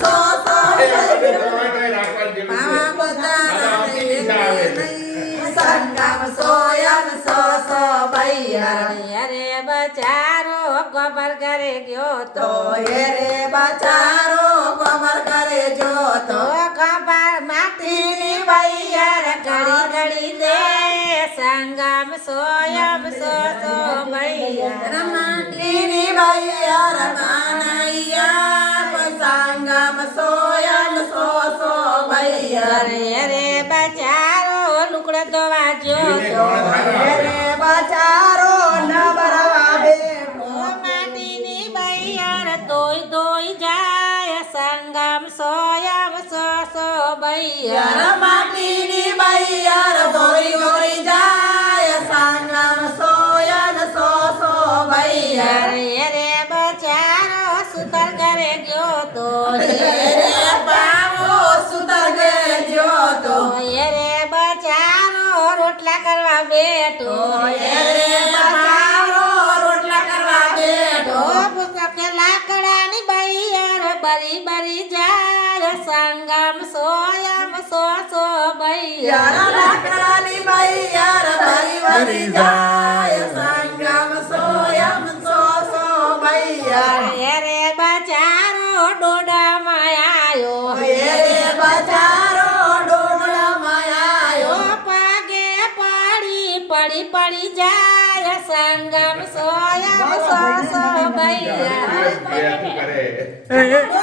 સો સો સંગમ સોયમ સો સો ભૈયા રે બચારો ગોબર ઘરે ગયો તો તો હે રે બચારો કમર કરે જો તો ગોબર માટીની બૈયર ઘડી ઘડી દે સંગમ સોયમ સો સો ભૈયા રમણીની ભૈયા રમાનૈયા સંગમ સોયમ સો સો ભૈયા રે બચારો લુકડો ધોવા ગયો તો રે બચારો ન ભરવા બેઠો માટીની બૈયર ધોઈ ધોઈ જાય સંગમ સોયમ સો સો ભૈયા માટીની બૈયર ધોઈ ધોઈ જાય સંગમ સોયન સો સો ભૈયા રે બચારો સુતર ઘરે ગયો તો રે પાવો સુતર ઘેર જ્યો તો રે બચારો રોટલા કરવા બેઠો રે બચારો રોટલા કરવા બેઠો કે લાકડાની બૈયર બરી બરી જાય સંગમ સોયમ સો સો યાર ભૈયા લાકડાની બૈયર ભરી ભરી જાય સંગમ સોયમ સો સો ભૈયા રે બચારો ડોડામાં આયો રે બચારો ડોળમાં આયો પગે પડી પડી જાય સંગમ સોયમ સો સો ભૈયા કરે